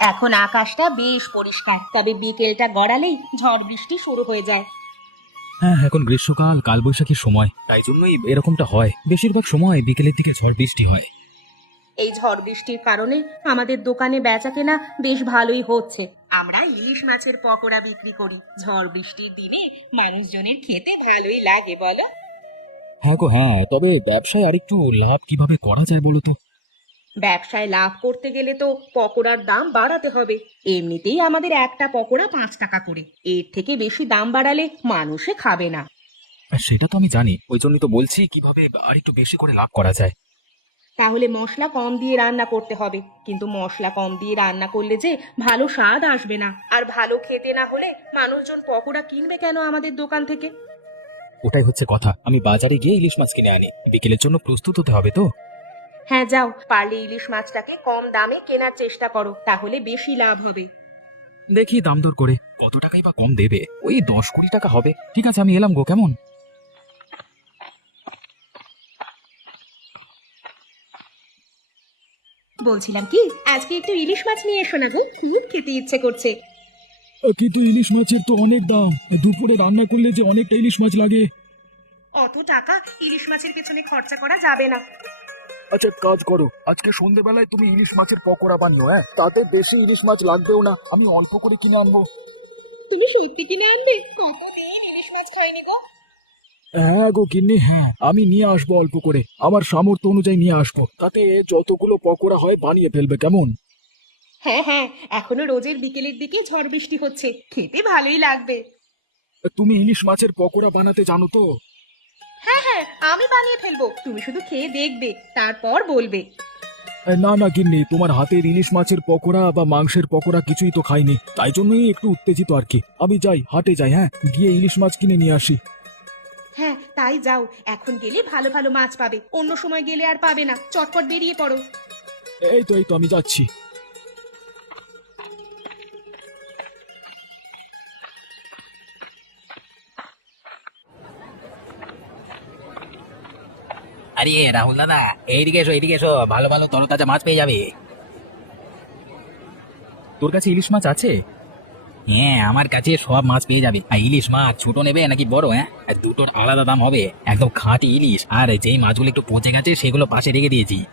এখন আকাশটা বেশ পরিষ্কার তবে বিকেলটা গড়ালেই ঝড় বৃষ্টি শুরু হয়ে যায়। হ্যাঁ এখন গ্রীষ্মকাল কালবৈশাখীর সময় তাই জন্যই এরকমটা হয়। বেশিরভাগ সময় বিকেলের দিকে ঝড় বৃষ্টি হয়। এই ঝড় বৃষ্টির কারণে আমাদের দোকানে বেচা কেনা বেশ ভালোই হচ্ছে। আমরা ইলিশ মাছের পকোড়া বিক্রি করি। ঝড় বৃষ্টির দিনে মানুষজনের খেতে ভালোই লাগে বলো। হ্যাঁ গো হ্যাঁ তবে ব্যবসায় আরেকটু লাভ কীভাবে করা যায় বলো তো? ব্যবসায় লাভ করতে গেলে তো পকোড়ার দাম বাড়াতে হবে। এমনিতেই আমাদের একটা পকোড়া পাঁচ টাকা করে। এর থেকে বেশি দাম বাড়ালে মানুষে খাবে না। সেটা তো আমি জানি। ওই জন্যই তো বলছি কীভাবে আর একটু বেশি করে লাভ করা যায়। তাহলে মশলা কম দিয়ে রান্না করতে হবে। কিন্তু মশলা কম দিয়ে রান্না করলে যে ভালো স্বাদ আসবে না। আর ভালো খেতে না হলে মানুষজন পকোড়া কিনবে কেন আমাদের দোকান থেকে? ওটাই হচ্ছে কথা। আমি বাজারে গিয়ে ইলিশ মাছ কিনে আনি। বিকেলের জন্য প্রস্তুত হতে হবে তো? হ্যাঁ যাও পারলে ইলিশ মাছটাকে কম দামে কেনার চেষ্টা করো তাহলে বেশি লাভ হবে। দেখি দাম দর করে। কত টাকাই বা কম দেবে? ওই দশ কুড়ি টাকা হবে। ঠিক আছে আমি এলাম গো কেমন? বলছিলাম কি আজকে একটু ইলিশ মাছ নিয়ে এসো না গো খুব খেতে ইচ্ছে করছে। কিন্তু ইলিশ মাছের তো অনেক দাম। দুপুরে রান্না করলে যে অনেকটা ইলিশ মাছ লাগে। অত টাকা ইলিশ মাছের পেছনে খরচা করা যাবে না। আচ্ছা এক কাজ করো। আজকে সন্ধ্যেবেলায় তুমি ইলিশ মাছের পকোড়া বানিও হ্যাঁ? তাতে বেশি ইলিশ মাছ লাগবেও না আমি অল্প করে কিনে আনব। তুমি সত্যি কিনে আনবে? কতদিন ইলিশ মাছ খাইনি গো। হ্যাঁ গো কিন্নি হ্যাঁ আমি নিয়ে আসব অল্প করে। আমার সামর্থ্য অনুযায়ী নিয়ে আসব। তাতে যতগুলো পকোড়া হয় বানিয়ে ফেলবে কেমন? হ্যাঁ হ্যাঁ এখনও রোজের বিকেলের দিকে ঝড় বৃষ্টি হচ্ছে। খেতে ভালোই লাগবে। তুমি ইলিশ মাছের পকোড়া বানাতে জানো তো? হ্যাঁ হ্যাঁ আমি বানিয়ে ফেলব। তুমি শুধু খেয়ে দেখবে তারপর বলবে। না না গিন্নি তোমার হাতের ইলিশ মাছের পকোড়া বা মাংসের পকোড়া কিছুই তো খাইনি। তাই জন্যই একটু উত্তেজিত আর কি। আমি যাই হাটে যাই হ্যাঁ? গিয়ে ইলিশ মাছ কিনে নিয়ে আসি। হ্যাঁ তাই যাও। এখন গেলে ভালো ভালো মাছ পাবে। অন্য সময় গেলে আর পাবে না। চটপট বেরিয়ে পড়ো। এই তো এই তো আমি যাচ্ছি। আরে, রাহুল দাদা, এইদিকে এসো এইদিকে এসো। ভালো ভালো তরতাজা মাছ পেয়ে যাবে। তোর কাছে ইলিশ মাছ আছে? হ্যাঁ আমার কাছে সব মাছ পেয়ে যাবে। আর ইলিশ মাছ ছোট নেবে নাকি বড় হ্যাঁ? আর দুটোর আলাদা দাম হবে। একদম খাঁটি ইলিশ। আর যেই মাছগুলো একটু পচে গেছে, সেগুলো পাশে রেখে দিয়েছি।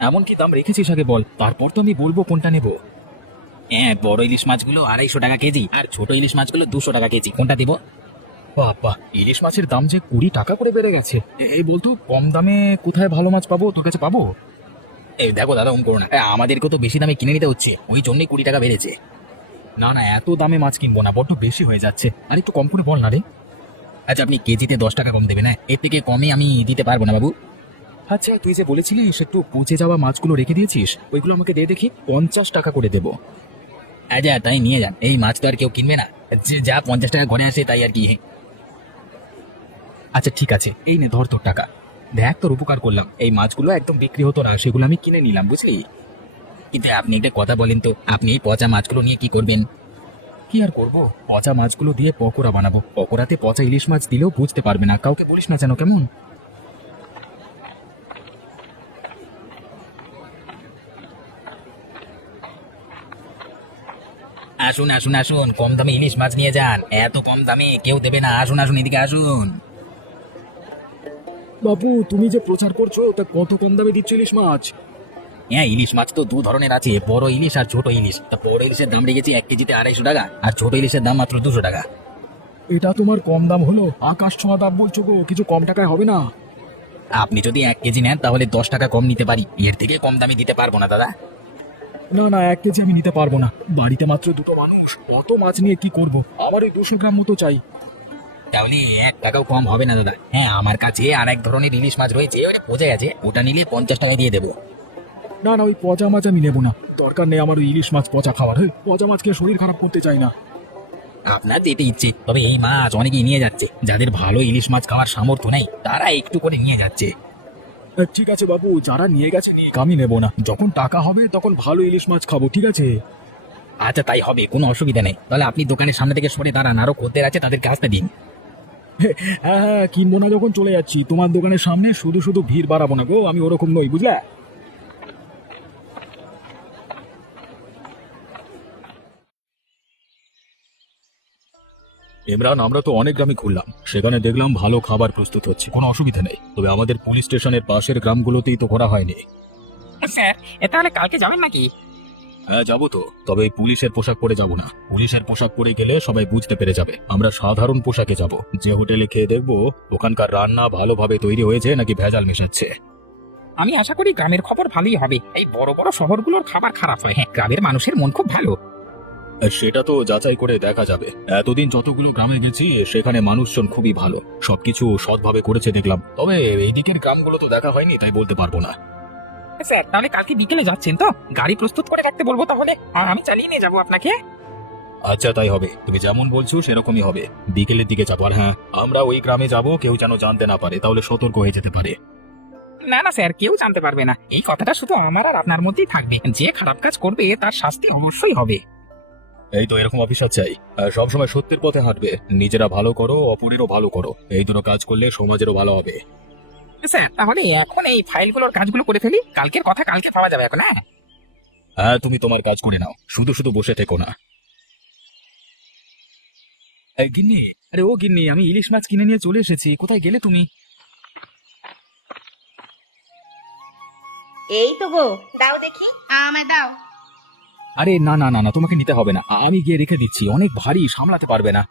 এমন কি দাম রেখেছিস আগে বল। তারপর তো আমি বলব কোনটা নেব। হ্যাঁ বড় ইলিশ মাছগুলো আড়াইশো টাকা কেজি। আর ছোট ইলিশ মাছগুলো দুশো টাকা কেজি। কোনটা দিব? বাবা ইলিশ মাছের দাম যে কুড়ি টাকা করে বেড়ে গেছে। এই বলতো কম দামে কোথায় ভালো মাছ পাবো? তোর কাছে পাবো? এই দেখো দাদা ওম করো না। এ, আমাদেরকেও তো বেশি দামে কিনে নিতে হচ্ছে। ওই জন্যই কুড়ি টাকা বেড়েছে। না না এত দামে মাছ কিনবো না বড্ড বেশি হয়ে যাচ্ছে। আর একটু কম করে বল না রে। আচ্ছা আপনি কেজিতে দশ টাকা কম দেবেন হ্যাঁ? এর থেকে কমে আমি দিতে পারব না বাবু। আচ্ছা তুই যে বলেছিলিস একটু পচে যাওয়া মাছগুলো রেখে দিয়েছিস ওইগুলো আমাকে দিয়ে দেখি পঞ্চাশ টাকা করে দেবো। আচ্ছা তাই নিয়ে যান এই মাছ তো আর কেউ কিনবে না। যে যা পঞ্চাশ টাকা ঘরে আসে তাই আর কি। আচ্ছা ঠিক আছে। এই নে, ধর তোর টাকা। দেখ তোর উপকার করলাম। এই মাছগুলো একদম বিক্রি হতো না, সেগুলো আমি কিনে নিলাম, বুঝলি? কিন্তু আপনি একটা কথা বলেন তো, আপনি এই পচা মাছগুলো নিয়ে কি করবেন? কি আর করব? পচা মাছগুলো দিয়ে পকোড়া বানাবো। পকোড়াতে পচা ইলিশ মাছ দিলেও বুঝতে পারবে না। কাউকে বলিস না যেন, কেমন? আসুন আসুন আসুন। কম দামে ইলিশ মাছ নিয়ে যান। এত কম দামে কেউ দেবে না। আসুন আসুন, এদিকে আসুন। বাবু তুমি যে প্রচার করছ তা কত কম দামে দিচ্ছ ইলিশ মাছ? হ্যাঁ ইলিশ মাছ তো দু ধরনের আছে বড় ইলিশ আর ছোট ইলিশ। তা বড় ইলিশের দাম রেখেছি এক কেজিতে আড়াইশো টাকা আর ছোট ইলিশের দাম মাত্র দুশো টাকা। এটা তোমার কম দাম হলো? আকাশ ছোঁয়া দাম বলছো গো কিছু কম টাকায় হবে না? আপনি যদি এক কেজি নেন তাহলে দশ টাকা কম নিতে পারি। এর থেকে কম দামে দিতে পারব না দাদা। না না এক কেজি আমি নিতে পারব না। বাড়িতে মাত্র দুটো মানুষ অত মাছ নিয়ে কি করব? আমার ওই দুশো গ্রাম মতো চাই। তাহলে এক টাকাও কম হবে না দাদা। হ্যাঁ আমার কাছে আর এক ধরনের ইলিশ মাছ রয়েছে ওটা বোঝা গেছে ওটা নিলে পঞ্চাশ টাকা দিয়ে দেবো। না না ওই পচা মাছ আমি নেব না। দরকার নেই আমার ওই ইলিশ মাছ পচা খাবার হ্যাঁ? পচা মাছকে শরীর খারাপ করতে চাই না। আপনার যেতে ইচ্ছে তবে এই মাছ অনেকেই নিয়ে যাচ্ছে। যাদের ভালো ইলিশ মাছ খাওয়ার সামর্থ্য নেই তারা একটু করে নিয়ে যাচ্ছে। ঠিক আছে বাবু যারা নিয়ে গেছে নিয়ে আমি নেব না। যখন টাকা হবে তখন ভালো ইলিশ মাছ খাব ঠিক আছে? আচ্ছা তাই হবে কোনো অসুবিধা নেই। তাহলে আপনি দোকানের সামনে থেকে সরে দাঁড়ান আরও খদ্দের আছে তাদেরকে আসতে দিন। হ্যাঁ হ্যাঁ কিনবো না যখন চলে যাচ্ছি, তোমার দোকানের সামনে শুধু শুধু ভিড় বাড়াবো না গো, আমি ওরকম নই ইমরান, আমরা তো অনেক গ্রামে ঘুরলাম। সেখানে দেখলাম ভালো খাবার প্রস্তুত হচ্ছে। কোনো অসুবিধা নেই। তবে আমাদের পুলিশ স্টেশনের পাশের গ্রামগুলোতেই তো করা হয়নি। স্যার তাহলে কালকে যাবেন নাকি? হ্যাঁ যাব তো। তবে এই পুলিশের পোশাক পরে যাব না। পুলিশের পোশাক পরে গেলে সবাই বুঝতে পেরে যাবে। আমরা সাধারণ পোশাকে যাব। যে হোটেলে খেয়ে দেখব ওখানকার রান্না ভালোভাবে তৈরি হয়েছে নাকি ভেজাল মেশাচ্ছে। আমি আশা করি গ্রামের খবর ভালোই হবে। এই বড় বড় শহরগুলোর খাবার খারাপ হয়। হ্যাঁ গ্রামের মানুষের মন খুব ভালো। সেটা তো যাচাই করে দেখা যাবে। এতদিন যতগুলো গ্রামে গেছি সেখানে মানুষজন খুবই ভালো। সবকিছু সৎভাবে করেছে দেখলাম। তবে এই দিকের গ্রামগুলো তো দেখা হয়নি তাই বলতে পারব না। স্যার তাহলে কালকে বিকেলে যাচ্ছেন তো? গাড়ি প্রস্তুত করে রাখতে বলব তাহলে। আর আমি চালিয়ে নিয়ে যাব আপনাকে। আচ্ছা তাই হবে। তুমি যেমন বলছো সেরকমই হবে। বিকেলের দিকে যাব। আর হ্যাঁ আমরা ওই গ্রামে যাব কেউ যেন জানতে না পারে। তাহলে সতর্ক হয়ে যেতে পারে। না না স্যার কেউ জানতে পারবে না। এই কথাটা শুধু আমার আর আপনার মধ্যেই থাকবে। যে খারাপ কাজ করবে তার শাস্তি অবশ্যই হবে। এই তো এরকম অফিসার চাই। সবসময় সত্যের পথে হাঁটবে। নিজেরা ভালো করো অপরেরও ভালো করো। এই দুটো কাজ করলে সমাজেরও ভালো হবে। স্যার তাহলে এখন এই ফাইলগুলোর কাজগুলো করে ফেলি। কালকের কথা কালকে পাওয়া যাবে এখন হ্যাঁ? হ্যাঁ তুমি তোমার কাজ করে নাও। শুধু শুধু বসে থেকো না। এই গিন্নি আরে ও গিন্নি আমি ইলিশ মাছ কিনে নিয়ে চলে এসেছি। কোথায় গেলে তুমি? এই তো গো দাও দেখি। আমায় দাও। আরে না না না না তোমাকে নিতে হবে না। আ- আমি গিয়ে রেখে দিচ্ছি। অনেক ভারী সামলাতে পারবে না।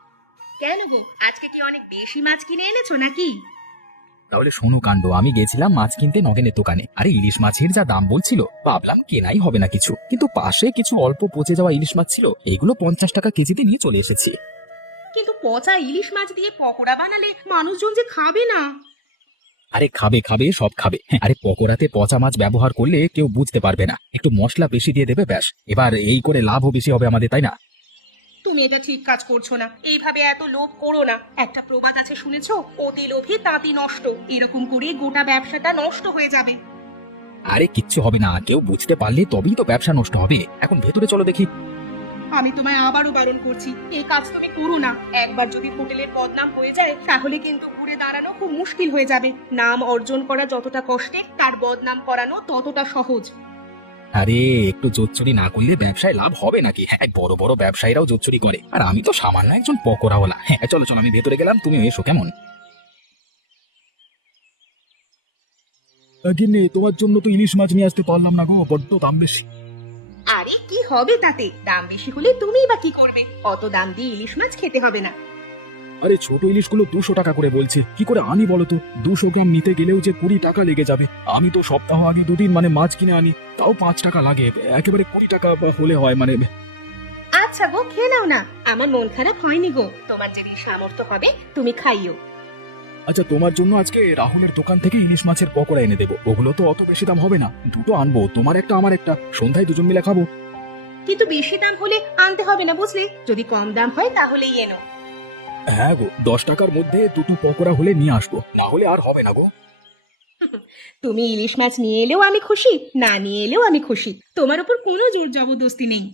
কেন গো? আজকে কি অনেক বেশি মাছ কিনে এনেছো নাকি? তাহলে শোনো কাণ্ড আমি গেছিলাম মাছ কিনতে নগেনের দোকানে। আরে ইলিশ মাছের যা দাম বলছিল ভাবলাম কেনাই হবে না কিছু। কিন্তু পাশে কিছু অল্প পচে যাওয়া ইলিশ মাছ ছিল এগুলো পঞ্চাশ টাকা কেজিতে নিয়ে চলে এসেছি। কিন্তু পচা ইলিশ মাছ দিয়ে পকোড়া বানালে মানুষজন যে খাবে না। আরে খাবে খাবে সব খাবে। হ্যাঁ, আরে পকোড়াতে পচা মাছ ব্যবহার করলে কেউ বুঝতে পারবে না। একটু মশলা বেশি দিয়ে দেবে ব্যাস। এবার এই করে লাভও বেশি হবে আমাদের তাই না? তুমি এটা ঠিক কাজ করছ না। এইভাবে এত লোভ করো না। একটা প্রবাদ আছে শুনেছো? অতি লোভী তাঁতি নষ্ট। এরকম করে গোটা ব্যবসাটা নষ্ট হয়ে যাবে। আরে কিচ্ছু হবে না। কেউ বুঝতে পারলে তবেই তো ব্যবসা নষ্ট হবে। এখন ভেতরে চলো দেখি। আমি তোমায় আবারও বারণ করছি। এই কাজ তুমি করো না। একবার যদি হোটেলের বদনাম হয়ে যায় তাহলে কিন্তু ঘুরে দাঁড়ানো খুব মুশকিল হয়ে যাবে। নাম অর্জন করা যতটা কষ্টে তার বদনাম করানো ততটা সহজ। আরে একটু জোচ্চুরি না করলে ব্যবসায় লাভ হবে নাকি? হ্যাঁ বড় বড় ব্যবসায়ীরাও জোচ্চুরি করে। আর আমি তো সামান্য একজন পকোড়াওয়ালা। হ্যাঁ চলো চলো আমি ভেতরে গেলাম তুমি এসো কেমন? গিন্নি তোমার জন্য তো ইলিশ মাছ নিয়ে আসতে পারলাম না গো বড্ড দাম বেশি। আরে কি হবে তাতে? দাম বেশি হলে তুমিই বা কি করবে? অত দাম দিয়ে ইলিশ মাছ খেতে হবে না। আরে ছোট ইলিশগুলো দুশো টাকা করে বলছে। কি করে আনি বলো তো? দুশো গ্রাম নিতে গেলেও যে কুড়ি টাকা লেগে যাবে। আমি তো সপ্তাহ আগে দুদিন মানে মাছ কিনে আনি তাও পাঁচ টাকা লাগে। একেবারে কুড়ি টাকা হলে হয় মানে। আচ্ছা গো খেয়ে নাও না। আমার মন খারাপ হয়নি গো। তোমার যেদিন সামর্থ্য হবে তুমি খাইও। আচ্ছা তোমার জন্য আজকে রাহুলের দোকান থেকে ইলিশ মাছের পকোড়া এনে দেবো। ওগুলো তো অত বেশি দাম হবে না। দুটো আনব তোমার একটা আমার একটা। সন্ধ্যায় দুজন মিলে খাব। কিন্তু বেশি দাম হলে আনতে হবে না বুঝলে? যদি কম দাম হয় তাহলেই এনো। হ্যাঁ গো দশ টাকার মধ্যে দুটো পকোড়া হলে নিয়ে আসব। না হলে আর হবে না গো। তুমি ইলিশ মাছ নিয়ে এলেও আমি খুশি না নিয়ে এলেও আমি খুশি। তোমার উপর কোনো জোর জবরদস্তি নেই।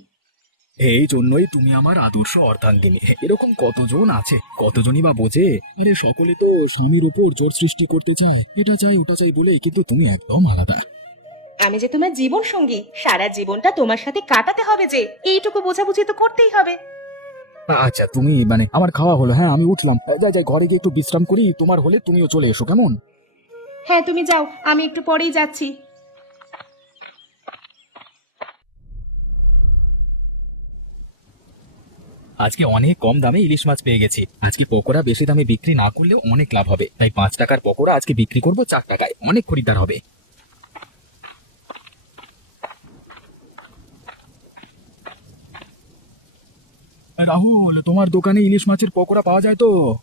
এই জন্যই তুমি আমার আদর্শ অর্ধাঙ্গিনী। এরকম কতজন আছে? কতজনই বা বোঝে? আরে সকলে তো স্বামীর উপর জোর সৃষ্টি করতে চায়। এটা চাই ওটা চাই বলেই কিন্তু তুমি একদম আলাদা। আমি যে তোমার জীবন সঙ্গী সারা জীবনটা তোমার সাথে কাটাতে হবে যে এইটুকু বোঝাবুঝি তো করতেই হবে। আচ্ছা তুমি মানে আমার খাওয়া হলো হ্যাঁ আমি উঠলাম। যাই যাই ঘরে গিয়ে একটু বিশ্রাম করি তোমার হলে তুমিও চলে এসো কেমন? হ্যাঁ তুমি যাও আমি একটু পরেই যাচ্ছি। আজকে অনেক কম দামে ইলিশ মাছ পেয়ে গেছি। আজকে পকোড়া বেশি দামে বিক্রি না করলেও অনেক লাভ হবে। তাই পাঁচ টাকার পকোড়া আজকে বিক্রি করব চার টাকায়। অনেক খরিদ্দার হবে। রাহুল তোমার দোকানে ইলিশ মাছের পকোড়া পাওয়া যায় তো?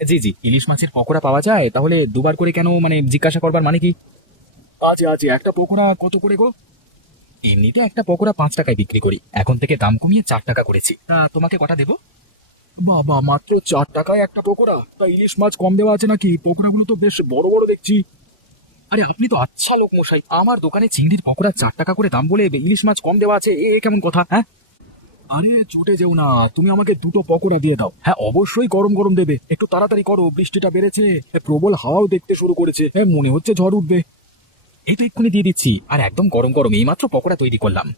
জি জি ইলিশ মাছের পকোড়া পাওয়া যায় তাহলে দুবার করে কেন মানে জিজ্ঞাসা করবার মানে কি? আছে আছে একটা পকোড়া কত করে গো? এমনিতে একটা পকোড়া পাঁচ টাকায় বিক্রি করি এখন থেকে দাম কমিয়ে চার টাকা করেছি। তা তোমাকে কটা দেবো? বাবা মাত্র চার টাকায় একটা পকোড়া তা ইলিশ মাছ কম দেওয়া আছে নাকি? পকোড়াগুলো তো বেশ বড় বড় দেখছি। আরে আপনি তো আচ্ছা লোক মশাই আমার দোকানে চিংড়ির পকোড়া চার টাকা করে দাম বলে ইলিশ মাছ কম দেওয়া আছে এ কেমন কথা হ্যাঁ? আরে, চটে যেও না। তুমি আমাকে দুটো পকোড়া দিয়ে দাও। হ্যাঁ অবশ্যই গরম গরম দেবে। একটু তাড়াতাড়ি করো, বৃষ্টিটা বেড়েছে। প্রবল হাওয়াও দেখতে শুরু করেছে। হ্যাঁ মনে হচ্ছে ঝড় উঠবে। এই তো এক্ষুনি দিয়ে দিচ্ছি। আর একদম গরম গরম, এইমাত্র পকোড়া তৈরি করলাম।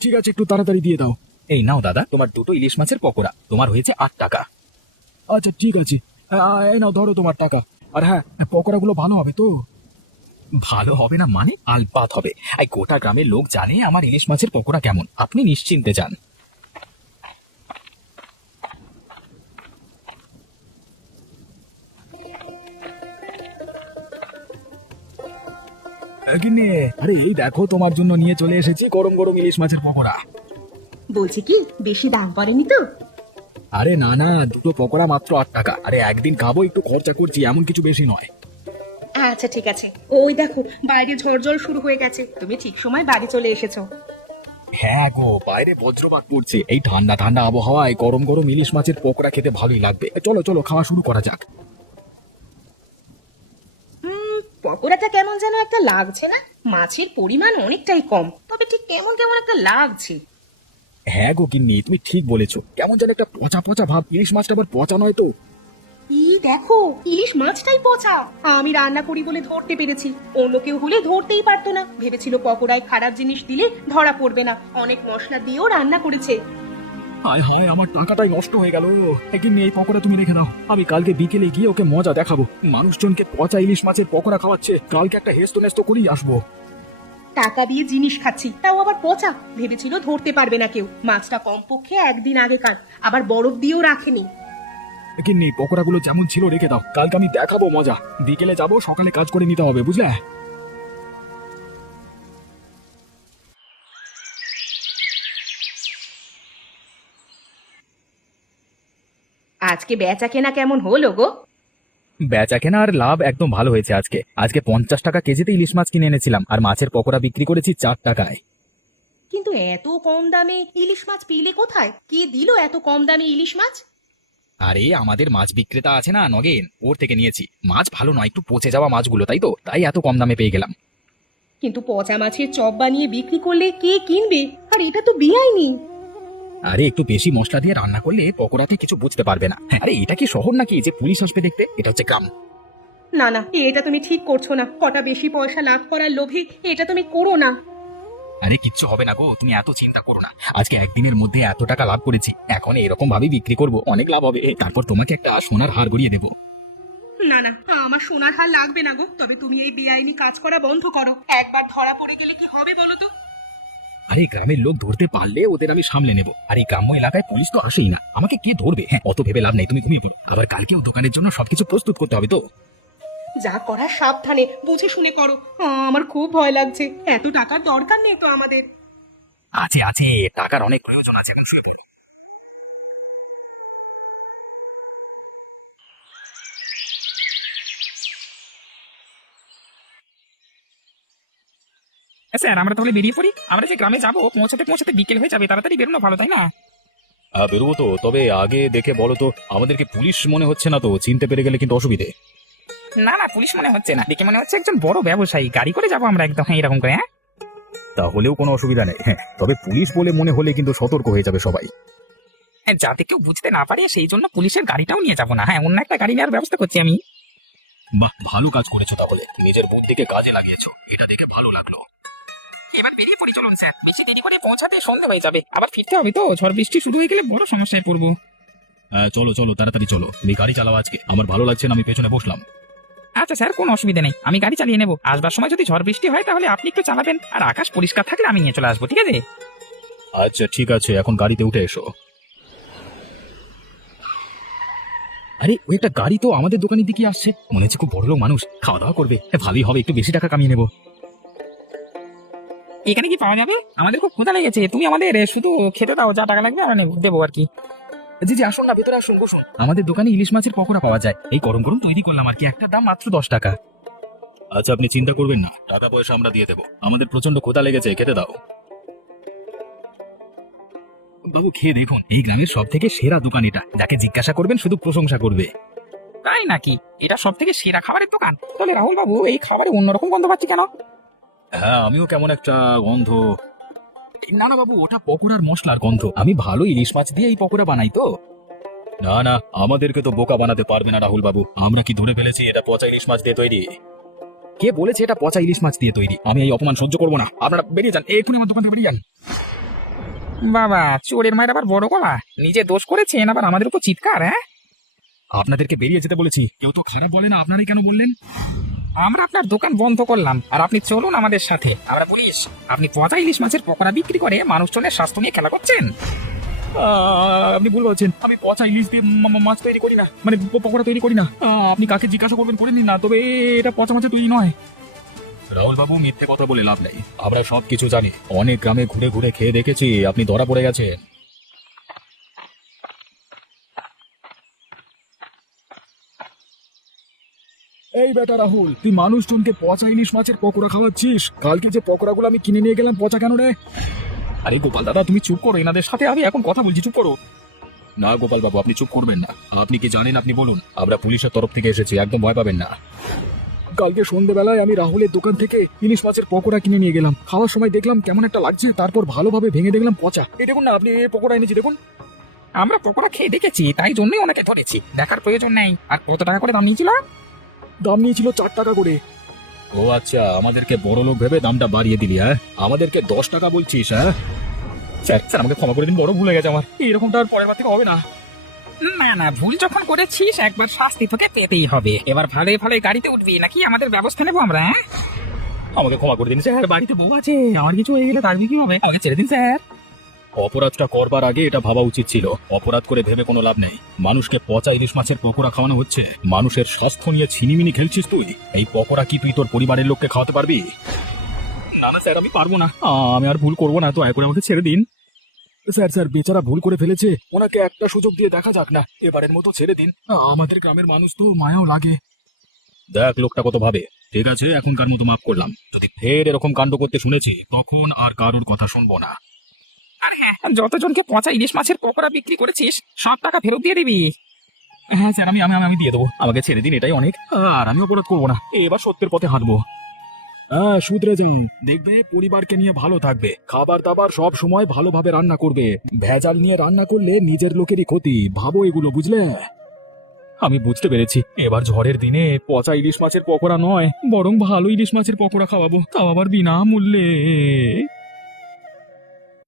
ঠিক আছে, একটু তাড়াতাড়ি দিয়ে দাও। এই নাও দাদা, তোমার দুটো ইলিশ মাছের পকোড়া। তোমার হয়েছে আট টাকা। আচ্ছা ঠিক আছে। এই নাও, ধরো তোমার টাকা। আর হ্যাঁ পকোড়াগুলো ভালো হবে তো? ভালো হবে না মানে আলপাত হবে। এই গোটা গ্রামের লোক জানে আমার ইলিশ মাছের পকোড়া কেমন। আপনি নিশ্চিন্তে যান। গিন্নি আরে এই দেখো তোমার জন্য নিয়ে চলে এসেছি গরম গরম ইলিশ মাছের পকোড়া। বলছি কি বেশি দাম পড়েনি তো? আরে না না দুটো পকোড়া মাত্র আট টাকা। আরে একদিন খাব একটু খরচা করছি এমন কিছু বেশি নয়। আচ্ছা ঠিক আছে। ওই দেখো বাইরে ঝড় শুরু হয়ে গেছে। তুমি ঠিক সময় বাড়ি চলে এসেছ। হ্যাঁ গো বাইরে বজ্রপাত পড়ছে। এই ঠান্ডা ঠান্ডা আবহাওয়ায় গরম গরম ইলিশ মাছের পকোড়া খেতে ভালোই লাগবে। চলো চলো খাওয়া শুরু করা যাক। একটা লাগছে না? মাছের পরিমাণ অনেকটাই কম। তবে ঠিক কেমন কেমন একটা লাগছে? হ্যাঁ গো গিন্নি তুমি ঠিক বলেছ। কেমন যেন একটা পচা পচা ভাব। ইলিশ মাছটা আবার পচা নয় তো? ই দেখো ইলিশ মাছটাই পচা। আমি রান্না করি বলে ধরতে পেরেছি। অন্য কেউ হলে ধরতেই পারতো না। ভেবেছিল পকোড়ায় খারাপ জিনিস দিলে ধরা পড়বে না। অনেক মশলা দিয়েও রান্না করেছে। হায় হায় আমার টাকাটাই নষ্ট হয়ে গেল। গিন্নি এই পকোড়া তুমি রেখে দাও। আমি কালকে বিকেলে গিয়ে ওকে মজা দেখাবো। মানুষজনকে পচা ইলিশ মাছের পকোড়া খাওয়াচ্ছে। কালকে একটা হেস্ত নেস্ত করেই আসব। টাকা দিয়ে জিনিস খাচ্ছি তাও আবার পচা। ভেবেছিল ধরতে পারবে না কেউ। মাছটা কমপক্ষে একদিন আগেকার আবার বরফ দিয়েও রাখেনি। গিন্নি পকোড়াগুলো যেমন ছিল রেখে দাও। কালকে আমি দেখাবো মজা। বিকেলে যাব সকালে কাজ করে নিতে হবে বুঝলে? আজকে বেচা কেনা কেমন হলো গো? বেচা কেনা আর লাভ একদম ভালো হয়েছে আজকে। আজকে পঞ্চাশ টাকা কেজিতে ইলিশ মাছ কিনে এনেছিলাম আর মাছের পকোড়া বিক্রি করেছি চার টাকায়। কিন্তু এত কম দামে ইলিশ মাছ পেলে কোথায়? কে দিল এত কম দামে ইলিশ মাছ? আরে আমাদের মাছ বিক্রেতা আছে না নগেন? ওর থেকে নিয়েছি। মাছ ভালো নয় একটু পচে যাওয়া মাছগুলো তাই তো? তাই এত কম দামে পেয়ে গেলাম। কিন্তু পচা মাছের চপ বানিয়ে বিক্রি করলে কে কিনবে? আর এটা তো বেআইনি। আরে একটু বেশি মশলা দিয়ে রান্না করলে পকোড়াতে কিছু বুঝতে পারবে না। হ্যাঁ, আরে এটা কি শহর নাকি যে পুলিশ আসবে দেখতে? এটা হচ্ছে গ্রাম। না না এটা তুমি ঠিক করছ না। কটা বেশি পয়সা লাভ করার লোভে এটা তুমি করো না। আরে কিচ্ছু হবে না গো তুমি এত চিন্তা করো না। আজকে একদিনের মধ্যে এত টাকা লাভ করেছি এখন এরকম ভাবে বিক্রি করব অনেক লাভ হবে। তারপর তোমাকে একটা সোনার হার গড়িয়ে দেবো। না না আমার সোনার হার লাগবে না গো তবে তুমি এই বেআইনি কাজ করা বন্ধ করো। একবার ধরা পড়ে গেলে কি হবে বলো তো? আরে গ্রামের লোক ধরতে পারলে ওদের আমি সামলে নেব। আর এই গ্রাম্য এলাকায় পুলিশ তো আসেই না। আমাকে কে ধরবে? হ্যাঁ অত ভেবে লাভ নেই তুমি ঘুমিয়ে পড়ো। আবার কালকেও দোকানের জন্য সবকিছু প্রস্তুত করতে হবে তো? যা করার সাবধানে বুঝে শুনে করো। আমার খুব ভয় লাগছে। এত টাকার দরকার নেই তো আমাদের। আছে আছে টাকার অনেক প্রয়োজন আছে শুয়ে স্যার আমরা তাহলে বেরিয়ে পড়ি। আমরা যে গ্রামে যাব পৌঁছাতে পৌঁছাতে বিকেল হয়ে যাবে। তাড়াতাড়ি বেরোনো ভালো তাই না? হ্যাঁ বেরোবো তো তবে আগে দেখে বলো তো আমাদেরকে পুলিশ মনে হচ্ছে না তো? চিনতে পেরে গেলে কিন্তু অসুবিধে। না না পুলিশ মনে হচ্ছে না। দেখে মনে হচ্ছে একজন বড় ব্যবসায়ী। গাড়ি করে যাব আমরা একদম হ্যাঁ এরকম করে হ্যাঁ? তাহলেও কোনো অসুবিধা নেই। হ্যাঁ তবে পুলিশ বলে মনে হলে কিন্তু সতর্ক হয়ে যাবে সবাই। হ্যাঁ, যাতে কেউ বুঝতে না পারে সেই জন্য পুলিশের গাড়িটাও নিয়ে যাব না। হ্যাঁ অন্য একটা গাড়ি নেওয়ার ব্যবস্থা করছি আমি। বাহ ভালো কাজ করেছ তাহলে। নিজের বুদ্ধিকে কাজে লাগিয়েছো। এটা দেখে ভালো লাগল। এবার বেরিয়ে পড়ি চলুন স্যার। বেশি দেরি করে পৌঁছাতে সন্ধে হয়ে যাবে। আবার ফিরতে হবে তো ঝড় বৃষ্টি শুরু হয়ে গেলে বড় সমস্যায় পড়ব। হ্যাঁ চলো চলো তাড়াতাড়ি চলো। তুমি গাড়ি চালাও আজকে। আমার ভালো লাগছে না আমি পেছনে বসলাম। আচ্ছা স্যার কোনো অসুবিধা নেই। আমি গাড়ি চালিয়ে নেব। আসবার সময় যদি ঝড় বৃষ্টি হয় তাহলে আপনি একটু চালাবেন। আর আকাশ পরিষ্কার থাকলে আমি নিয়ে চলে আসব ঠিক আছে? আচ্ছা ঠিক আছে। এখন গাড়িতে উঠে এসো। আরে ওই একটা গাড়ি তো আমাদের দোকানের দিকে আসছে। মনে হচ্ছে খুব বড় লোক মানুষ। খাওয়া দাওয়া করবে। এ, ভালোই হবে একটু বেশি টাকা কামিয়ে নেব। এখানে কি পাওয়া যাবে? আমাদের খুব ক্ষুধা লেগেছে। তুমি আমাদের শুধু খেতে দাও, যা টাকা লাগবে, আর দেবো আর কি। জি জি, আসুন না, ভেতরে আসুন, বসুন। আমাদের দোকানে ইলিশ মাছের পকোড়া পাওয়া যায়। এই গরম গরম তৈরি করলাম আর কি। একটা দাম মাত্র দশ টাকা। আচ্ছা আপনি চিন্তা করবেন না। টাকা পয়সা আমরা দিয়ে দেবো। আমাদের প্রচণ্ড ক্ষুধা লেগেছে, খেতে দাও। বাবু, খেয়ে দেখুন। এই গ্রামের সব থেকে সেরা দোকান এটা। যাকে জিজ্ঞাসা করবেন, শুধু প্রশংসা করবে। তাই নাকি? এটা সব থেকে সেরা খাবারের দোকান। তাহলে রাহুল বাবু এই খাবারে অন্যরকম গন্ধ পাচ্ছি কেন? হ্যাঁ আমিও কেমন একটা গন্ধ। না না বাবু ওটা পকোড়ার মশলার গন্ধ। আমি ভালো ইলিশ মাছ দিয়ে এই পকোড়া বানাই তো। না না আমাদেরকে তো বোকা বানাতে পারবে না রাহুল বাবু। আমরা কি ধরে ফেলেছি এটা পচা ইলিশ মাছ দিয়ে তৈরি? কে বলেছে এটা পচা ইলিশ মাছ দিয়ে তৈরি? আমি এই অপমান সহ্য করব না। আপনারা বেরিয়ে যান এক্ষুনি আমার দোকান থেকে বেরিয়ে যান। বাবা চোরের মায়ের আবার বড় গলা। নিজে দোষ করেছেন আবার আমাদের উপর চিৎকার হ্যাঁ? আপনাদেরকে বেরিয়ে যেতে বলেছি। কেউ তো খারাপ বলে না আপনারাই কেন বললেন? আমরা আপনার দোকান বন্ধ করলাম আর আপনি চলুন আমাদের সাথে। আমরা পুলিশ আপনি পচা ইলিশ মাছের পকোড়া বিক্রি করে মানুষজনের স্বাস্থ্য নিয়ে খেলা করছেন? আপনি ভুল বলছেন। আমি পচা ইলিশ দিয়ে মাছ তৈরি করি না। মানে পকোড়া তৈরি করি না। আপনি কাকে জিজ্ঞাসা করবেন করে নিন না তবে এটা পচা মাছের তৈরি নয়। রাহুল বাবু মিথ্যে কথা বলে লাভ নেই। আমরা সব কিছু জানি। অনেক গ্রামে ঘুরে ঘুরে খেয়ে দেখেছি আপনি ধরা পড়ে গেছেন। এই বেটা রাহুল, তুই মানুষজনকে পচা ইলিশ মাছের পকোড়া খাওয়াচ্ছিস? কালকে যে পকোড়াগুলো আমি কিনে নিয়ে গেলাম, পচা কেন রে? আরে গোপাল দাদা, তুমি চুপ করো, এনাদের সাথে আমি এখন কথা বলছি, চুপ করো। না গোপাল বাবু, আপনি চুপ করবেন না। আপনি কি জানেন, আপনি বলুন। আমরা পুলিশের তরফ থেকে এসেছি, একদম ভয় পাবেন না। কালকে সন্ধ্যেবেলায় আমি রাহুলের দোকান থেকে ইলিশ মাছের পকোড়া কিনে নিয়ে গেলাম। খাওয়ার সময় দেখলাম কেমন একটা লাগছে, তারপর ভালোভাবে ভেঙে দেখলাম পচা। এই দেখুন না, আপনি পকোড়া এনেছি, দেখুন। আমরা পকোড়া খেয়ে দেখেছি, তাই জন্যই অনেকে ধরেছি। দেখার প্রয়োজন নেই। আর কত টাকা করে দাম নিয়েছিল দাম নিয়েছিল চার টাকা করে। ও আচ্ছা আমাদেরকে বড় লোক ভেবে দামটা বাড়িয়ে দিলি হ্যাঁ? আমাদেরকে দশ টাকা বলছিস হ্যাঁ? স্যার স্যার আমাকে ক্ষমা করে দিন বড় ভুলে গেছে আমার। এরকমটা আর পরের বার থেকে হবে না। না না ভুল যখন করেছিস একবার শাস্তি তোকে পেতেই হবে। এবার ভালোই ভালোই গাড়িতে উঠবি নাকি আমাদের ব্যবস্থা নেব আমরা হ্যাঁ? আমাকে ক্ষমা করে দিন স্যার বাড়িতে বউ আছে আমার কিছু হয়ে গেলে তারবি কি হবে? আমাকে ছেড়ে দিন স্যার। অপরাধটা করবার আগে এটা ভাবা উচিত ছিল। অপরাধ করে ভেবে কোনো লাভ নেই। মানুষকে পচা ইলিশ মাছের পকোড়া খাওয়ানো হচ্ছে। মানুষের স্বাস্থ্য নিয়ে ছিনিমিনি খেলছিস তুই? এই পকোড়া কি তুই তোর পরিবারের লোককে খাওয়াতে পারবি? না না, স্যার, আমি পারব না। আমি আর ভুল করব না। দয়া করে আমাকে ছেড়ে দিন। স্যার স্যার, বেচারা ভুল করে ফেলেছে। ওনাকে একটা সুযোগ দিয়ে দেখা যাক না। এবারের মতো ছেড়ে দিন। আমাদের গ্রামের মানুষ তো মায়াও লাগে। দেখ, লোকটা কত ভাবে। ঠিক আছে, এখনকার মতো মাফ করলাম। যদি ফের এরকম কাণ্ড করতে শুনেছি, তখন আর কারোর কথা শুনব না। হ্যাঁ যতজনকে পচা ইলিশ মাছের পকোড়া বিক্রি করেছিস, সব টাকা ফেরত দিয়ে দিবি। হ্যাঁ স্যার, আমি আমি আমি দিয়ে দেবো। আমাকে ছেড়ে দিন, এটাই অনেক। আর আমি অপরাধ করব না। এবার সত্যের পথে হাঁটবো। হ্যাঁ শুধরে যান। দেখবে পরিবারকে নিয়ে ভালো থাকবে। খাবার দাবার সব সময় ভালোভাবে রান্না করবে। ভেজাল নিয়ে রান্না করলে নিজের লোকেরই ক্ষতি। ভাবো এগুলো, বুঝলে? আমি বুঝতে পেরেছি। এবার ঝড়ের দিনে পচা ইলিশ মাছের পকোড়া নয়, বরং ভালো ইলিশ মাছের পকোড়া খাওয়াবো। তাও আবার বিনামূল্যে।